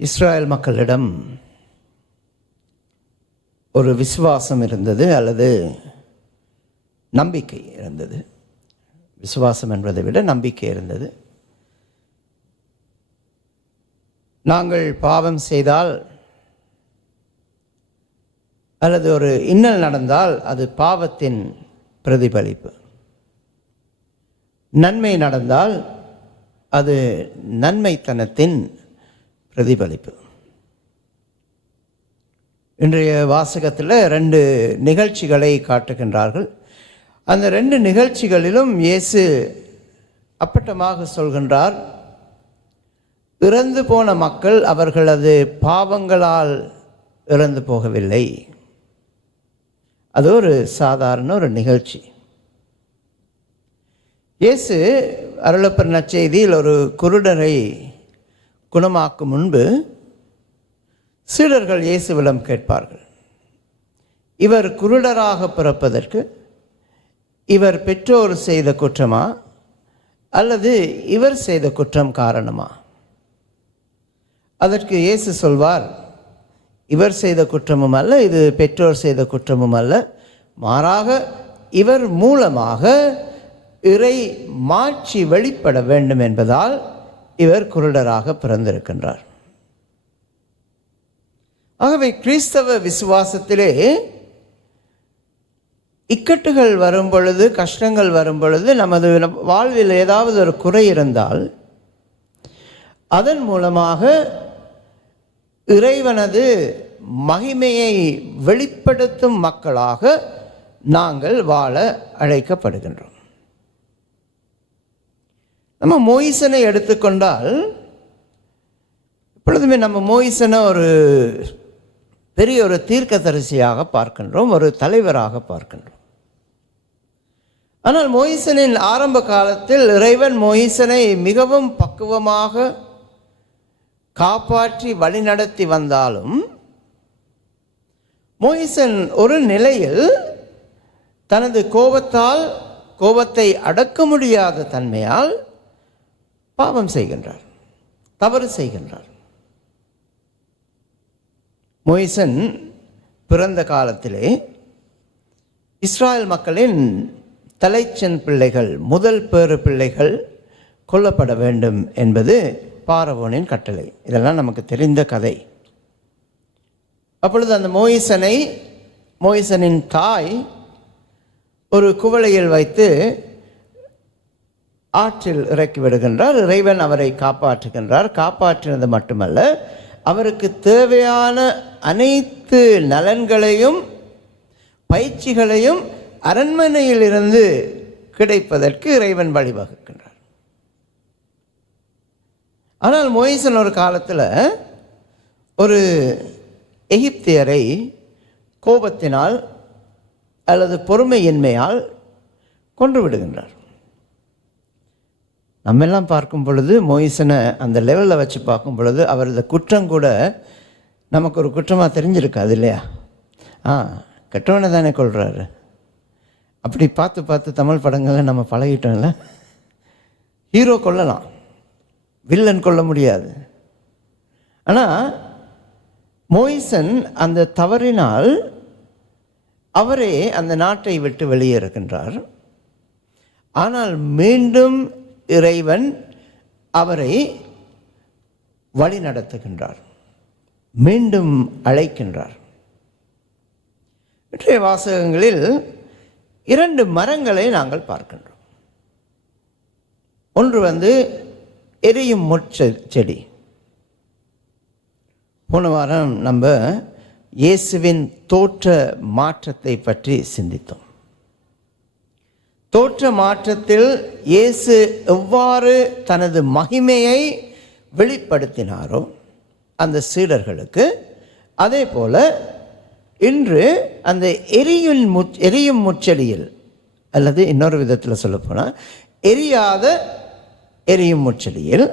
Israel மக்களிடம் ஒரு விசுவாசம் இருந்தது அல்லது நம்பிக்கை இருந்தது. விசுவாசம் என்பதை விட நம்பிக்கை இருந்தது. நாங்கள் பாவம் செய்தால் அல்லது ஒரு இன்னல் நடந்தால் அது பாவத்தின் பிரதிபலிப்பு. நன்மை நடந்தால் அது நன்மைத்தனத்தின் பிரதிபலிப்பு. இன்றைய வாசகத்தில் ரெண்டு நிகழ்ச்சிகளை காட்டுகின்றார்கள். அந்த ரெண்டு நிகழ்ச்சிகளிலும் இயேசு அப்பட்டமாக சொல்கின்றார் இறந்து போன மக்கள் அவர்களது பாவங்களால் இறந்து போகவில்லை. அது ஒரு சாதாரண ஒரு நிகழ்ச்சி. இயேசு அருளப்பர் நற்செய்தியில் ஒரு குருடரை குணமாக்கும் முன்பு சீடர்கள் இயேசுவிடம் கேட்பார்கள். இவர் குருடராக பிறப்பதற்கு இவர் பெற்றோர் செய்த குற்றமா? அல்லது இவர் செய்த குற்றம் காரணமா? அதற்கு இயேசு சொல்வார் இவர் செய்த குற்றமும் அல்ல இது பெற்றோர் செய்த குற்றமும் அல்ல. மாறாக இவர் மூலமாக இறை மாட்சி வெளிப்பட வேண்டும் என்பதால் இவர் குருடராக பிறந்திருக்கின்றார். ஆகவே கிறிஸ்தவ விசுவாசத்திலே இக்கட்டுகள் வரும் பொழுது கஷ்டங்கள் வரும் பொழுது நமது வாழ்வில் ஏதாவது ஒரு குறை இருந்தால் அதன் மூலமாக இறைவனது மகிமையை வெளிப்படுத்தும் மக்களாக நாங்கள் வாழ அழைக்கப்படுகின்றோம். நம்ம மோயிசனை எடுத்துக்கொண்டால் எப்பொழுதுமே நம்ம மோயிசனை ஒரு பெரிய ஒரு தீர்க்கதரிசியாக பார்க்கின்றோம் ஒரு தலைவராக பார்க்கின்றோம். ஆனால் மோயிசனின் ஆரம்ப காலத்தில் இறைவன் மோயிசனை மிகவும் பக்குவமாக காப்பாற்றி வழிநடத்தி வந்தாலும் மோயிசன் ஒரு நிலையில் தனது கோபத்தால் கோபத்தை அடக்க முடியாத தன்மையால் பாவம் செய்கின்றார் தவறு செய்கின்றார். மொய்சன் பிறந்த காலத்திலே இஸ்ராயல் மக்களின் தலைச்சன் பிள்ளைகள் முதல் பேறு பிள்ளைகள் கொல்லப்பட வேண்டும் என்பது பாரவோனின் கட்டளை. இதெல்லாம் நமக்கு தெரிந்த கதை. அப்பொழுது அந்த மோயிசனை மோயிசனின் தாய் ஒரு குவளையில் வைத்து ஆற்றில் இறக்கி விடுகின்றார். இறைவன் அவரை காப்பாற்றுகின்றார். காப்பாற்றினது மட்டுமல்ல அவருக்கு தேவையான அனைத்து நலன்களையும் பயிற்சிகளையும் அரண்மனையிலிருந்து கிடைப்பதற்கு இறைவன் வழிவகுக்கின்றார். ஆனால் மொய்சன் ஒரு காலத்தில் ஒரு எகிப்தியரை கோபத்தினால் அல்லது பொறுமையின்மையால் கொன்று விடுகின்றார். நம்ம எல்லாம் பார்க்கும் பொழுது மொய்சனை அந்த லெவலில் வச்சு பார்க்கும் பொழுது அவரது குற்றம் கூட நமக்கு ஒரு குற்றமாக தெரிஞ்சிருக்காது இல்லையா? ஆ கெட்டவனை தானே கொள்கிறாரு அப்படி பார்த்து பார்த்து தமிழ் படங்களை நம்ம பழகிட்டோம்ல. ஹீரோ கொல்லலாம். வில்லன் கொல்ல முடியாது. ஆனால் மோயிசன் அந்த தவறினால் அவரே அந்த நாட்டை விட்டு வெளியேறுகின்றார். ஆனால் மீண்டும் இறைவன் அவரை வழி நடத்துகின்றார் மீண்டும் அழைக்கின்றார். இன்றைய வாசகங்களில் இரண்டு மரங்களை நாங்கள் பார்க்கின்றோம். ஒன்று வந்து எரியும் முட்செ செடி. போன வாரம் நம்ம இயேசுவின் தோற்ற மாற்றத்தை பற்றி சிந்தித்தோம். தோற்ற மாற்றத்தில் இயேசு எவ்வாறு தனது மகிமையை வெளிப்படுத்தினாரோ அந்த சீடர்களுக்கு அதே போல் இன்று அந்த எரியும் மு எரியும் முச்செடியில் அல்லது இன்னொரு விதத்தில் சொல்லப்போனால் எரியாத எரியும் முச்செடியில்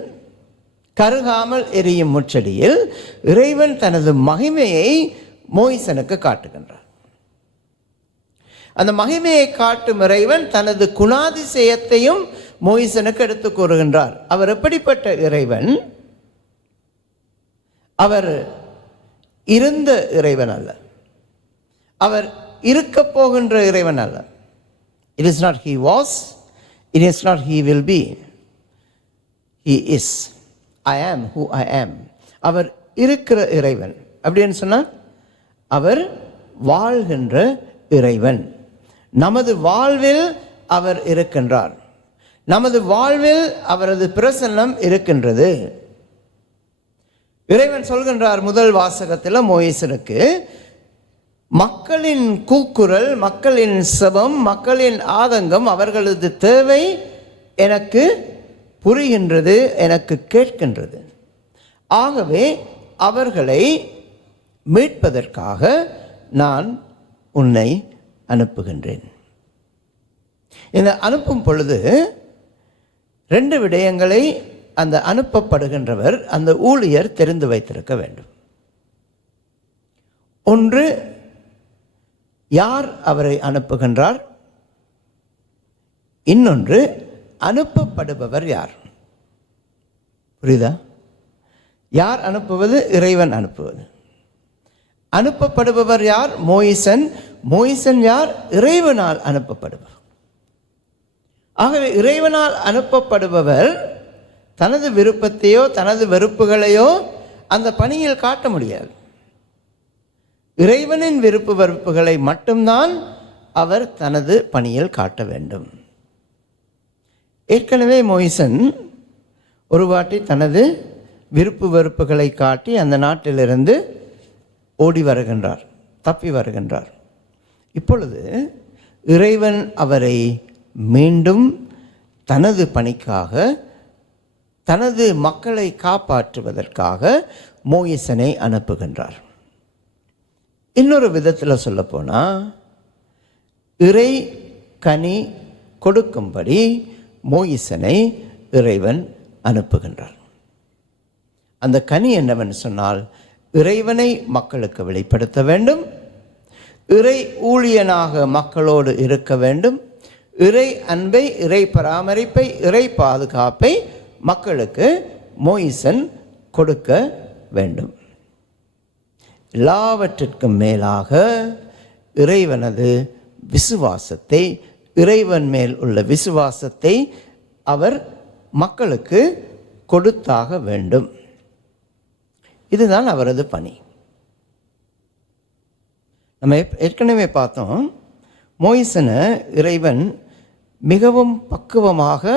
கருகாமல் எரியும் முச்செடியில் இறைவன் தனது மகிமையை மோய்சனுக்கு காட்டுகின்றார். அந்த மகிமையை காட்டும் இறைவன் தனது குணாதிசயத்தையும் மோயிசனுக்கு எடுத்து கூறுகின்றார். அவர் எப்படிப்பட்ட இறைவன்? அவர் இருந்த இறைவன் அல்ல. அவர் இருக்கப் போகின்ற இறைவன் அல்ல. It is not he was it is not he will be he is I am who I ஆம் அவர் இருக்கிற இறைவன். அப்படின்னு சொன்னால் அவர் வாழ்கின்ற இறைவன். நமது வாழ்வில் அவர் இருக்கின்றார். நமது வாழ்வில் அவரது பிரசன்னம் இருக்கின்றது. இறைவன் சொல்கின்றார் முதல் வாசகத்தில் மோயிசனுக்கு மக்களின் கூக்குரல் மக்களின் செபம் மக்களின் ஆதங்கம் அவர்களது தேவை எனக்கு புரிகின்றது எனக்கு கேட்கின்றது. ஆகவே அவர்களை மீட்பதற்காக நான் உன்னை அனுப்புகின்றேன். இந்த அனுப்பும் பொழுது ரெண்டு விடயங்களை அந்த அனுப்பப்படுகின்றவர் அந்த ஊழியர் தெரிந்து வைத்திருக்க வேண்டும். ஒன்று யார் அவரை அனுப்புகின்றார்? இன்னொன்று அனுப்பப்படுபவர் யார்? புரியுதா? யார் அனுப்புவது? இறைவன் அனுப்புவது. அனுப்பப்படுபவர் யார்? மோயிசன் மோயிசன் யார்? இறைவனால் அனுப்பப்படுபவர். ஆகவே இறைவனால் அனுப்பப்படுபவர் தனது விருப்பத்தையோ தனது வெறுப்புகளையோ அந்த பணியில் காட்ட முடியாது. இறைவனின் விருப்பு வெறுப்புகளை மட்டும்தான் அவர் தனது பணியில் காட்ட வேண்டும். ஏற்கனவே மொய்சன் ஒரு வாட்டி தனது விருப்பு வெறுப்புகளை காட்டி அந்த நாட்டிலிருந்து ஓடி வருகின்றார் தப்பி வருகின்றார். இப்பொழுது இறைவன் அவரை மீண்டும் தனது பணிக்காக தனது மக்களை காப்பாற்றுவதற்காக மோயிசனை அனுப்புகின்றார். இன்னொரு விதத்தில் சொல்லப்போனால் இறை கனி கொடுக்கும்படி மோயிசனை இறைவன் அனுப்புகின்றார். அந்த கனி என்னவென்று சொன்னால் இறைவனை மக்களுக்கு வெளிப்படுத்த வேண்டும் இறை ஊழியனாக மக்களோடு இருக்க வேண்டும். இறை அன்பை இறை பராமரிப்பை இறை பாதுகாப்பை மக்களுக்கு மோயிசன் கொடுக்க வேண்டும். எல்லாவற்றிற்கும் மேலாக இறைவனது விசுவாசத்தை இறைவன் மேல் உள்ள விசுவாசத்தை அவர் மக்களுக்கு கொடுத்தாக வேண்டும். இதுதான் அவரது பணி. நம்ம ஏற்கனவே பார்த்தோம் மோயிசனை இறைவன் மிகவும் பக்குவமாக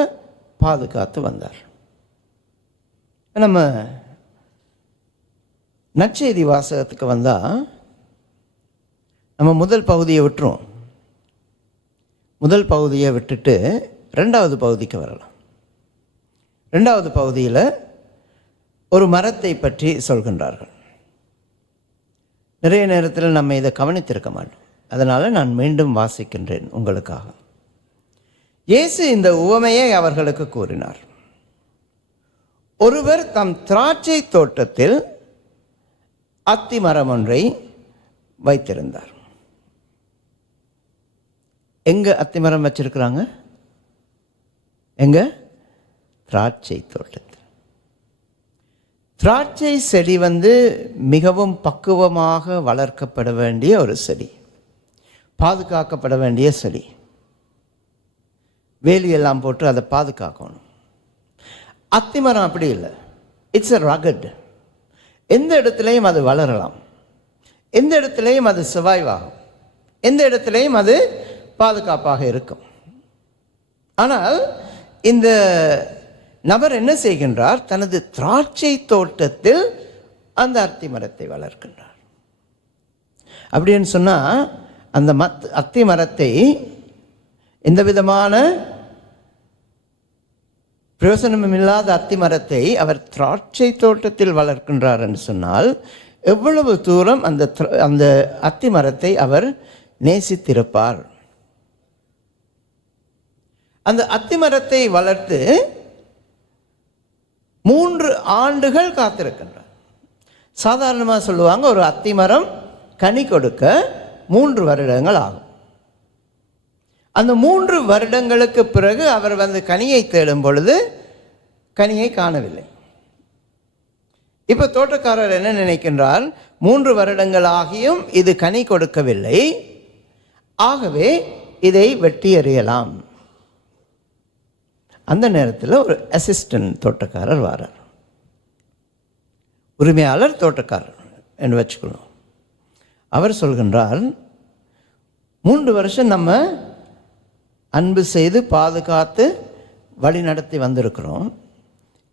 பாதுகாத்து வந்தார். நம்ம நற்செய்தி வாசகத்துக்கு வந்தால் நம்ம முதல் பகுதியை விட்டுருவோம். முதல் பகுதியை விட்டுட்டு ரெண்டாவது பகுதிக்கு வரலாம். ரெண்டாவது பகுதியில் ஒரு மரத்தை பற்றி சொல்கின்றார்கள். நிறைய நேரத்தில் நம்ம இதை கவனித்திருக்க மாட்டோம். அதனால் நான் மீண்டும் வாசிக்கின்றேன் உங்களுக்காக. இயேசு இந்த உவமையை அவர்களுக்கு கூறினார். ஒருவர் தம் திராட்சை தோட்டத்தில் அத்தி மரம் ஒன்றை வைத்திருந்தார். எங்கே அத்தி மரம் வச்சிருக்கிறாங்க? எங்க? திராட்சை தோட்டத்தில். திராட்சை செடி வந்து மிகவும் பக்குவமாக வளர்க்கப்பட வேண்டிய ஒரு செடி. பாதுகாக்கப்பட வேண்டிய செடி. வேலியெல்லாம் போட்டு அதை பாதுகாக்கணும். அத்திமரம் அப்படி இல்லை. இட்ஸ் a ரகட் எந்த இடத்துலையும் அது வளரலாம். எந்த இடத்துலையும் அது survive ஆகும். எந்த இடத்துலையும் அது பாதுகாப்பாக இருக்கும். ஆனால் இந்த நபர் என்ன செய்கின்றார்? தனது திராட்சை தோட்டத்தில் அந்த அத்தி மரத்தை வளர்க்கின்றார். அப்படின்னு சொன்னால் அந்த மத் அத்தி மரத்தை எந்த விதமான பிரயோசனமும் இல்லாத அத்தி மரத்தை அவர் திராட்சை தோட்டத்தில் வளர்க்கின்றார் என்று சொன்னால் எவ்வளவு தூரம் அந்த அந்த அத்தி மரத்தை அவர் நேசித்திருப்பார்? அந்த அத்தி மரத்தை வளர்த்து ஆண்டுகள் காத்திருக்கின்றார். சாதாரணமாக சொல்லுவாங்க ஒரு அத்தி மரம் கனி கொடுக்க மூன்று வருடங்கள் ஆகும். அந்த மூன்று வருடங்களுக்கு பிறகு அவர் வந்து கனியை தேடும் பொழுது கனியை காணவில்லை. இப்போ தோட்டக்காரர் என்ன நினைக்கின்றார்? மூன்று வருடங்கள் ஆகியும் இது கனி கொடுக்கவில்லை. ஆகவே இதை வெட்டி எறியலாம். அந்த நேரத்தில் ஒரு அசிஸ்டன்ட் தோட்டக்காரர் வரார். உரிமையாளர் தோட்டக்காரர் என்று வச்சுக்கணும். அவர் சொல்கின்றார் மூன்று வருஷம் நம்ம அன்பு செய்து பாதுகாத்து வழி நடத்தி வந்திருக்கிறோம்.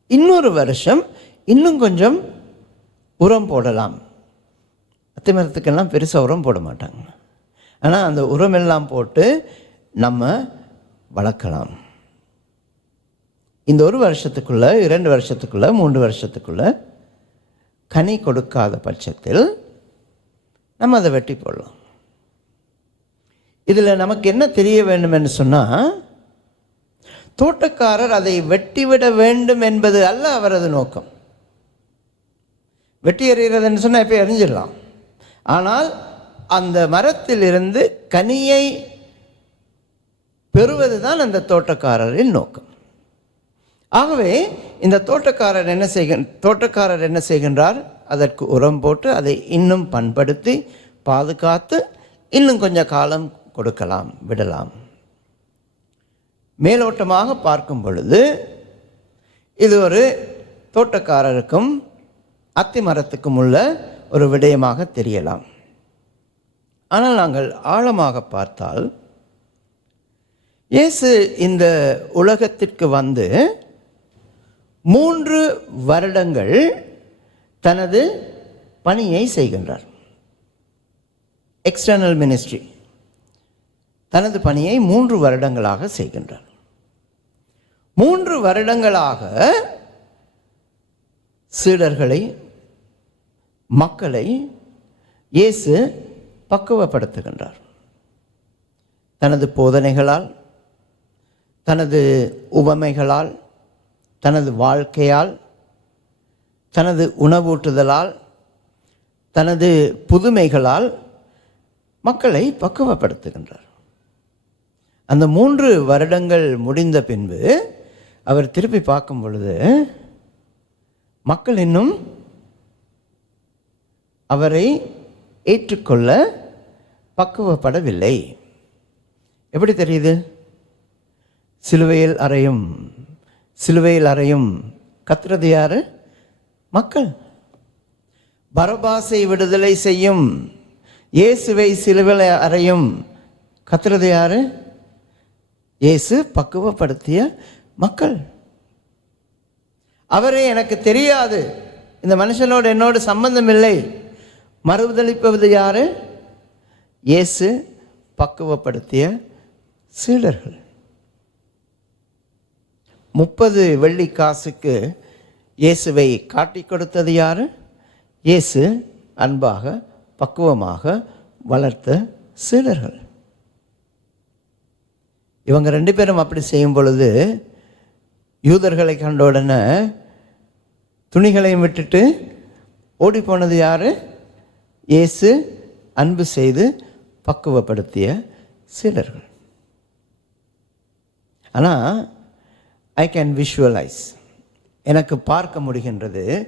இன்னொரு வருஷம் இன்னும் கொஞ்சம் உரம் போடலாம். அத்திமரத்துக்கெல்லாம் பெருசாக உரம் போட மாட்டாங்க. ஆனால் அந்த உரம் எல்லாம் போட்டு நம்ம வளர்க்கலாம். இந்த ஒரு வருஷத்துக்குள்ளே இரண்டு வருஷத்துக்குள்ளே மூன்று வருஷத்துக்குள்ள கனி கொடுக்காத பட்சத்தில் நம்ம அதை வெட்டி போடலாம். இதில் நமக்கு என்ன தெரிய வேண்டும் என்று சொன்னால் தோட்டக்காரர் அதை வெட்டிவிட வேண்டும் என்பது அல்ல அவரது நோக்கம். வெட்டி எறிகிறதுன்னு சொன்னால் இப்போ எறிஞ்சிடலாம். ஆனால் அந்த மரத்திலிருந்து கனியை பெறுவது தான் அந்த தோட்டக்காரரின் நோக்கம். ஆகவே இந்த தோட்டக்காரர் என்ன செய்கின் தோட்டக்காரர் என்ன செய்கின்றார்? அதற்கு உரம் போட்டு அதை இன்னும் பண்படுத்தி பாதுகாத்து இன்னும் கொஞ்சம் காலம் கொடுக்கலாம் விடலாம். மேலோட்டமாக பார்க்கும் பொழுது இது ஒரு தோட்டக்காரருக்கும் அத்தி மரத்துக்கும் உள்ள ஒரு விடயமாக தெரியலாம். ஆனால் நாங்கள் ஆழமாக பார்த்தால் இயேசு இந்த உலகத்திற்கு வந்து மூன்று வருடங்கள் தனது பணியை செய்கின்றார். எக்ஸ்டர்னல் மினிஸ்ட்ரி தனது பணியை மூன்று வருடங்களாக செய்கின்றார். மூன்று வருடங்களாக சீடர்களை மக்களை இயேசு பக்குவப்படுத்துகின்றார். தனது போதனைகளால் தனது உவமைகளால் தனது வாழ்க்கையால் தனது உணவூட்டுதலால் தனது புதுமைகளால் மக்களை பக்குவப்படுத்துகின்றார். அந்த மூன்று வருடங்கள் முடிந்த பின்பு அவர் திருப்பி பார்க்கும் பொழுது மக்கள் இன்னும் அவரை ஏற்றுக்கொள்ள பக்குவப்படவில்லை. எப்படி தெரியுது? சிலுவையில் அறையும் சிலுவையில் அறையும் கத்துறது யாரு? மக்கள். பரபாசை விடுதலை செய்யும் இயேசுவை சிலுவையில் அறையும் கத்துறது யாரு? இயேசு பக்குவப்படுத்திய மக்கள். அவரே எனக்கு தெரியாது. இந்த மனுஷனோடு என்னோடு சம்பந்தம் இல்லை. மறுதளிப்பது யாரு? இயேசு பக்குவப்படுத்திய சீடர்கள். முப்பது வெள்ளி காசுக்கு இயேசுவை காட்டி கொடுத்தது யாரு? இயேசு அன்பாக பக்குவமாக வளர்த்த சீடர்கள். இவங்க ரெண்டு பேரும் அப்படி செய்யும் பொழுது யூதர்களை கண்ட உடனே துணிகளையும் விட்டுட்டு ஓடி போனது யாரு? இயேசு அன்பு செய்து பக்குவப்படுத்திய சீடர்கள். ஆனால் ஐ கேன் விஷுவலைஸ் எனக்கு பார்க்க முடிகின்றது.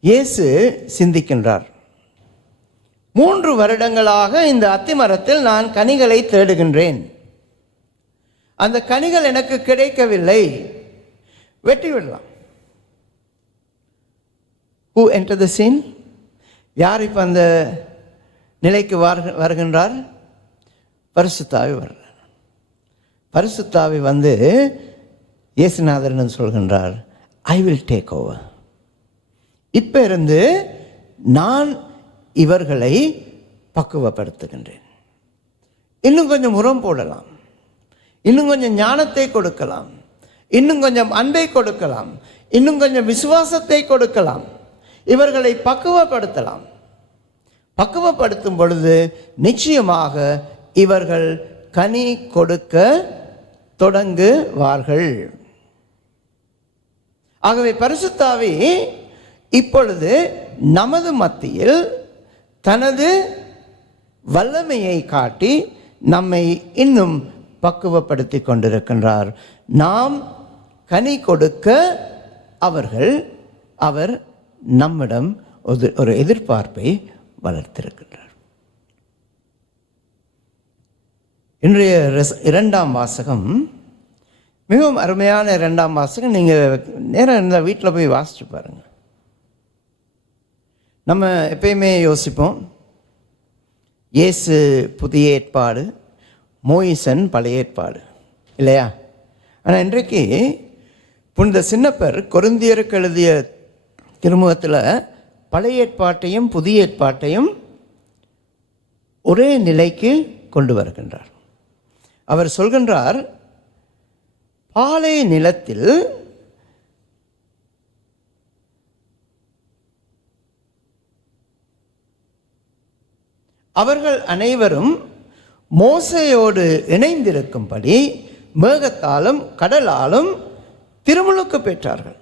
இயேசு சிந்திக்கின்றார். மூன்று வருடங்களாக இந்த அத்திமரத்தில் நான் கனிகளை தேடுகின்றேன். அந்த கனிகள் எனக்கு கிடைக்கவில்லை. வெட்டி விடலாம். ஹூ என்டர் த சீன் யார் இப்போ அந்த நிலைக்கு வருகின்றார்? பரிசுத்தாவி வர்றார். பரிசுத்தாவி வந்து இயேசுநாதரன் சொல்கின்றார்? ஐ வில் டேக் ஓவர் இப்போ இருந்து நான் இவர்களை பக்குவப்படுத்துகின்றேன். இன்னும் கொஞ்சம் உரம் போடலாம். இன்னும் கொஞ்சம் ஞானத்தை கொடுக்கலாம். இன்னும் கொஞ்சம் அன்பை கொடுக்கலாம். இன்னும் கொஞ்சம் விசுவாசத்தை கொடுக்கலாம். இவர்களை பக்குவப்படுத்தலாம். பக்குவப்படுத்தும் பொழுது நிச்சயமாக இவர்கள் கனி கொடுக்க தொடங்குவார்கள். ஆகவே பரிசுத்தாவி இப்பொழுது நமது மத்தியில் தனது வல்லமையை காட்டி நம்மை இன்னும் பக்குவப்படுத்தி கொண்டிருக்கின்றார். நாம் கனி கொடுக்க அவர்கள் அவர் நம்மிடம் ஒரு ஒரு எதிர்பார்ப்பை வளர்த்திருக்கின்றார். இன்றைய ரெஸ் இரண்டாம் வாசகம் மிகவும் அருமையான ரெண்டாம் வாசகம். நீங்கள் நேரம் இருந்தால் வீட்டில் போய் வாசிச்சு பாருங்கள் நம்ம எப்பயுமே யோசிப்போம். இயேசு புதிய ஏற்பாடு மோயிசன் பழைய ஏற்பாடு இல்லையா? ஆனால் இன்றைக்கு புனித சின்னப்பர் கொருந்தியருக்கு எழுதிய திருமுகத்தில் பழைய ஏற்பாட்டையும் புதிய ஏற்பாட்டையும் ஒரே நிலைக்கு கொண்டு வருகின்றார். அவர் சொல்கின்றார் பாலை நிலத்தில் அவர்கள் அனைவரும் மோசையோடு இணைந்திருக்கும்படி மேகத்தாலும் கடலாலும் திருமுழுக்கு பெற்றார்கள்.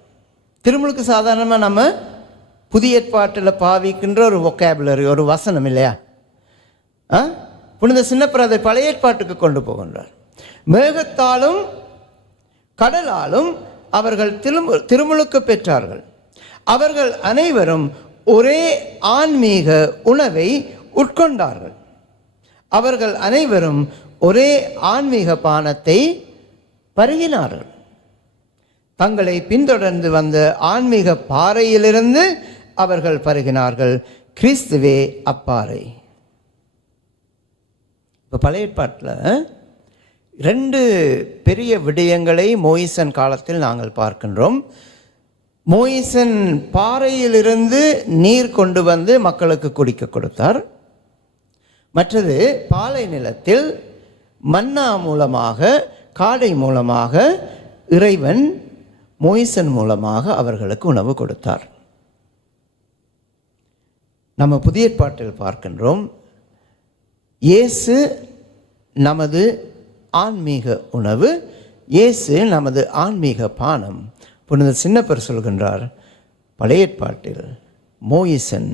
திருமுழுக்கு சாதாரணமாக நம்ம புதிய ஏற்பாட்டில் பாவிக்கின்ற ஒரு ஒகேபுலரி ஒரு வசனம் இல்லையா? ஆ? புனித சின்னப்பர் அதை பழைய ஏற்பாட்டுக்கு கொண்டு போகின்றார். மேகத்தாலும் கடலாலும் அவர்கள் திருமு திருமுழுக்கு பெற்றார்கள். அவர்கள் அனைவரும் ஒரே ஆன்மீக உணவை உட்கொண்டார்கள். அவர்கள் அனைவரும் ஒரே ஆன்மீக பானத்தை பருகினார்கள். தங்களை பின்தொடர்ந்து வந்த ஆன்மீக பாறையிலிருந்து அவர்கள் பருகினார்கள். கிறிஸ்துவே அப்பாறை. இப்போ பழைய ஏற்பாட்டில் ரெண்டு பெரிய விடயங்களை மோயிசன் காலத்தில் நாங்கள் பார்க்கின்றோம். மோயிசன் பாறையிலிருந்து நீர் கொண்டு வந்து மக்களுக்கு குடிக்க கொடுத்தார். மற்றது பாலை நிலத்தில் மன்னா மூலமாக காடை மூலமாக இறைவன் மோயிசன் மூலமாக அவர்களுக்கு உணவு கொடுத்தார். நம்ம புதிய பாட்டில் பார்க்கின்றோம். இயேசு நமது ஆன்மீக உணவு இயேசு நமது ஆன்மீக பானம். புனித சின்னப்பர் சொல்கின்றார் பழைய ஏற்பாட்டில் மோயிசன்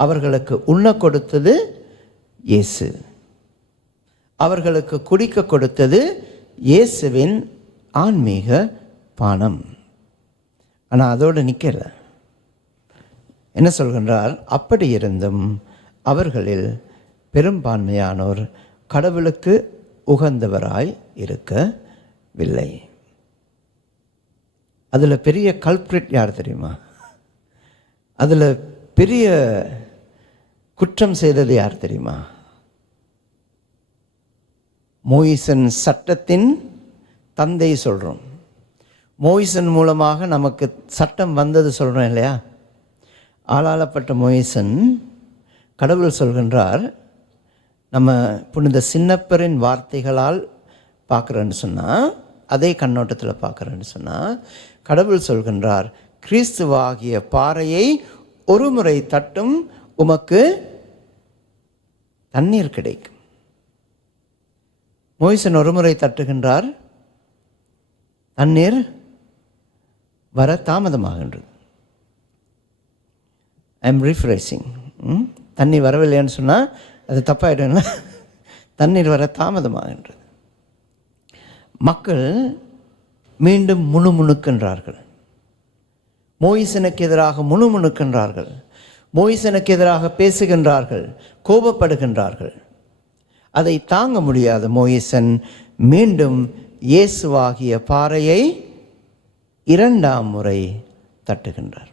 அவர்களுக்கு உண்ண கொடுத்தது இயேசு. அவர்களுக்கு குடிக்க கொடுத்தது இயேசுவின் ஆன்மீக பானம். ஆனால் அதோடு நிற்கல என்ன சொல்கின்றார்? அப்படி இருந்தும் அவர்களில் பெரும்பான்மையானோர் கடவுளுக்கு உகந்தவராய் இருக்கவில்லை. அதில் பெரிய கல்ப்ரிட் யார் தெரியுமா? அதில் பெரிய குற்றம் செய்தது யார் தெரியுமா? மோயிசன் சட்டத்தின் தந்தை சொல்கிறோம் மோயிசன் மூலமாக நமக்கு சட்டம் வந்தது சொல்கிறோம் இல்லையா? ஆளாளப்பட்ட மோயிசன் கடவுள் சொல்கின்றார் நம்ம புனித சின்னப்பரின் வார்த்தைகளால் பார்க்குறேன்னு சொன்னால் அதே கண்ணோட்டத்தில் பார்க்குறேன்னு சொன்னால் கடவுள் சொல்கின்றார் கிறிஸ்துவாகிய பாறையை ஒரு முறை தட்டும் உமக்கு தண்ணீர் கிடைக்கும். மோய்சன் ஒரு முறை தட்டுகின்றார் தண்ணீர் வர தாமதமாகின்றது. ஐ எம் ரீஃப்ரெஷிங் தண்ணி வரவில்லைன்னு சொன்னால் அது தப்பாயிடும்ல தண்ணீர் வர தாமதமாகின்றது. மக்கள் மீண்டும் முணுமுணுக்கின்றார்கள். மோயிசனுக்கு எதிராக முணுமுணுக்கின்றார்கள். மோயிசனுக்கு எதிராக பேசுகின்றார்கள் கோபப்படுகின்றார்கள். அதை தாங்க முடியாத மோயிசன். மீண்டும் இயேசுவாகிய பாறையை இரண்டாம் முறை தட்டுகின்றார்.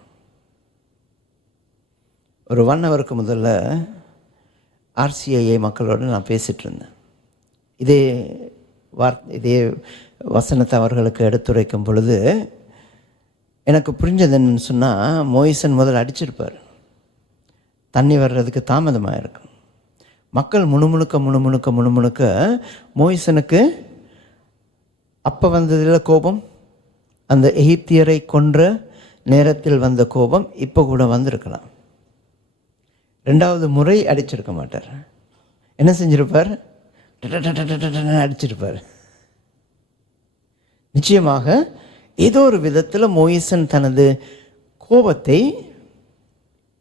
ஒரு ஒன் ஹவருக்கு முதல்ல. ஆர்சிஐஏ மக்களோடு நான் பேசிகிட்டு இருந்தேன் இதே வார் இதே வசனத்தை அவர்களுக்கு எடுத்துரைக்கும் பொழுது எனக்கு புரிஞ்சது என்னன்னு சொன்னால் மோயிசன் முதல் அடிச்சிருப்பார். தண்ணி வர்றதுக்கு தாமதமாக இருக்கும். மக்கள் முணுமுணுக்க முணுமுணுக்க முணுமுணுக்க மோயிசனுக்கு அப்போ வந்ததில் கோபம் அந்த எகிப்தியரை கொன்ற நேரத்தில் வந்த கோபம் இப்போ கூட வந்திருக்கலாம். ரெண்டாவது முறை அடிச்சிருக்க மாட்டார். என்ன செஞ்சிருப்பார்? அடிச்சிருப்பார். நிச்சயமாக ஏதோ ஒரு விதத்தில் மோயிசன் தனது கோபத்தை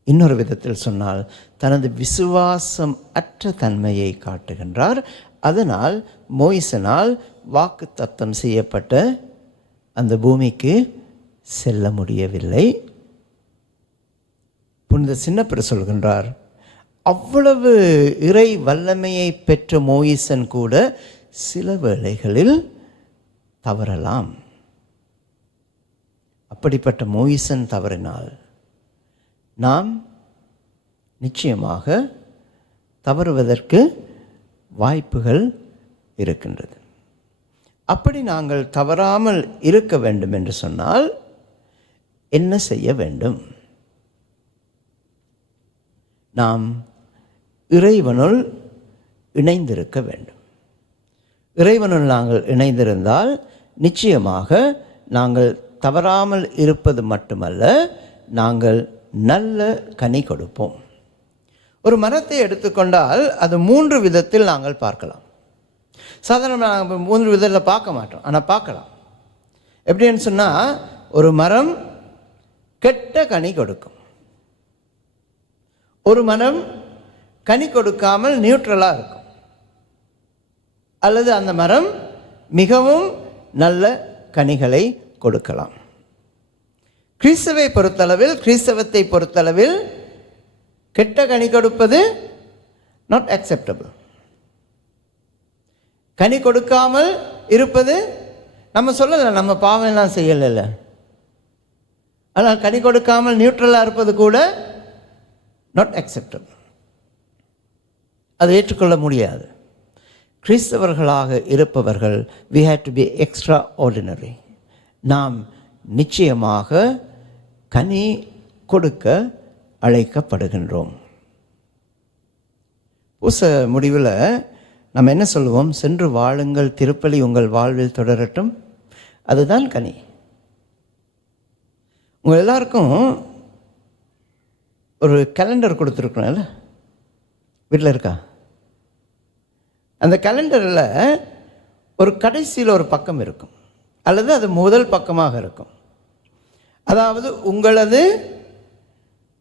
இன்னொரு விதத்தில் சொன்னால் தனது விசுவாசம் அற்ற தன்மையை காட்டுகின்றார். அதனால் மோயிசனால் வாக்கு தத்தம் செய்யப்பட்ட அந்த பூமிக்கு செல்ல முடியவில்லை. புனித சின்னப்பர் சொல்கின்றார் அவ்வளவு இறை வல்லமையை பெற்ற மோயிசன் கூட சில வேளைகளில் தவறலாம். அப்படிப்பட்ட மோயிசன் தவறினால் நாம் நிச்சயமாக தவறுவதற்கு வாய்ப்புகள் இருக்கின்றது. அப்படி நாங்கள் தவறாமல் இருக்க வேண்டும் என்று சொன்னால் என்ன செய்ய வேண்டும்? நாம் இறைவனுள் இணைந்திருக்க வேண்டும். இறைவனுள் நாங்கள் இணைந்திருந்தால் நிச்சயமாக நாங்கள் தவறாமல் இருப்பது மட்டுமல்ல நாங்கள் நல்ல கனி கொடுப்போம். ஒரு மரத்தை எடுத்துக்கொண்டால் அது மூன்று விதத்தில் நாங்கள் பார்க்கலாம். சாதாரணமாக நாங்கள் மூன்று விதத்தில் பார்க்க மாட்டோம் ஆனால் பார்க்கலாம். எப்படின்னு சொன்னால் ஒரு மரம் கெட்ட கனி கொடுக்கும். ஒரு மரம் கனி கொடுக்காமல் நியூட்ரலாக இருக்கும். அல்லது அந்த மரம் மிகவும் நல்ல கனிகளை கொடுக்கலாம். கிறிஸ்தவை பொறுத்தளவில் கிறிஸ்தவத்தை பொறுத்தளவில் கெட்ட கனி கொடுப்பது நாட் அக்செப்டபிள் கனி கொடுக்காமல் இருப்பது நம்ம சொல்லலை நம்ம பாவம் எல்லாம் செய்யலைல்ல. ஆனால் கனி கொடுக்காமல் நியூட்ரலாக இருப்பது கூட நாட் அக்செப்டபிள் அதை ஏற்றுக்கொள்ள முடியாது. கிறிஸ்தவர்களாக இருப்பவர்கள் we had to be extraordinary நாம் நிச்சயமாக கனி கொடுக்க அழைக்கப்படுகின்றோம். பூச முடிவில் நம்ம என்ன சொல்லுவோம்? சென்று வாழுங்கள் திருப்பலி உங்கள் வாழ்வில் தொடரட்டும். அதுதான் கனி. உங்கள் எல்லாருக்கும் ஒரு கேலண்டர் கொடுத்துருக்கணும்ல? வீட்டில் இருக்கா? அந்த கேலண்டரில் ஒரு கடைசியில் ஒரு பக்கம் இருக்கும். அல்லது அது முதல் பக்கமாக இருக்கும். அதாவது உங்களது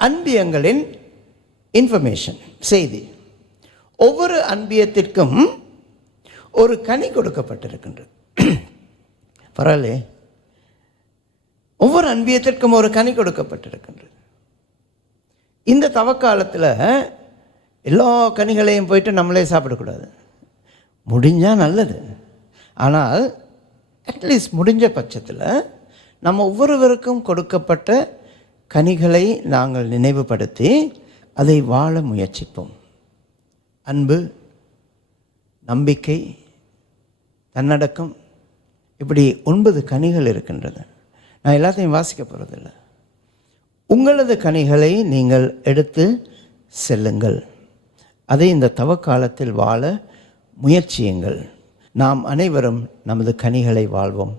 அன்பியங்களின் இன்ஃபர்மேஷன் செய்தி. ஒவ்வொரு அன்பியத்திற்கும் ஒரு கனி கொடுக்கப்பட்டிருக்கின்றது. பரவாயில்லையே. ஒவ்வொரு அன்பியத்திற்கும் ஒரு கனி கொடுக்கப்பட்டிருக்கின்றது. இந்த தவக்காலத்தில் எல்லா கனிகளையும் போயிட்டு நம்மளே சாப்பிடக்கூடாது. முடிஞ்சால் நல்லது. ஆனால் அட்லீஸ்ட் முடிஞ்ச பட்சத்தில் நம்ம ஒவ்வொருவருக்கும் கொடுக்கப்பட்ட கனிகளை நாங்கள் நினைவுபடுத்தி அதை வாழ முயற்சிப்போம். அன்பு நம்பிக்கை தன்னடக்கம் இப்படி ஒன்பது கனிகள் இருக்கின்றது நான் எல்லாத்தையும் வாசிக்க போகிறதில்ல உங்களது கனிகளை நீங்கள் எடுத்து செல்லுங்கள். அதை இந்த தவக்காலத்தில் வாழ முயற்சியுங்கள். நாம் அனைவரும் நமது கனிகளை வாழ்வோம்.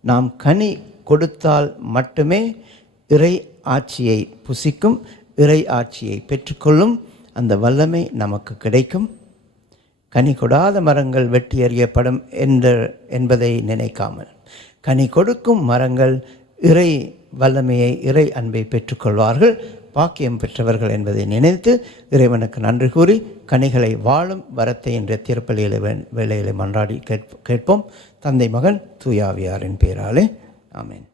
நாம் கனி கொடுத்தால் மட்டுமே இறை ஆட்சியை புசிக்கும் இறை ஆட்சியை பெற்றுக்கொள்ளும் அந்த வல்லமை நமக்கு கிடைக்கும். கனி கொடாத மரங்கள் வெட்டி எறியப்படும் என்ற என்பதை நினைக்காமல். கனி கொடுக்கும் மரங்கள் இறை வல்லமையை இறை அன்பை பெற்றுக்கொள்வார்கள் பாக்கியம் பெற்றவர்கள் என்பதை நினைத்து இறைவனுக்கு நன்றி கூறி கனிகளை வாழும் வரத்தை என்ற திருப்பலியில வேளையிலே மன்றாடி கேட்போம். தந்தை மகன் தூயாவியாரின் பேராலே. ஆமேன்.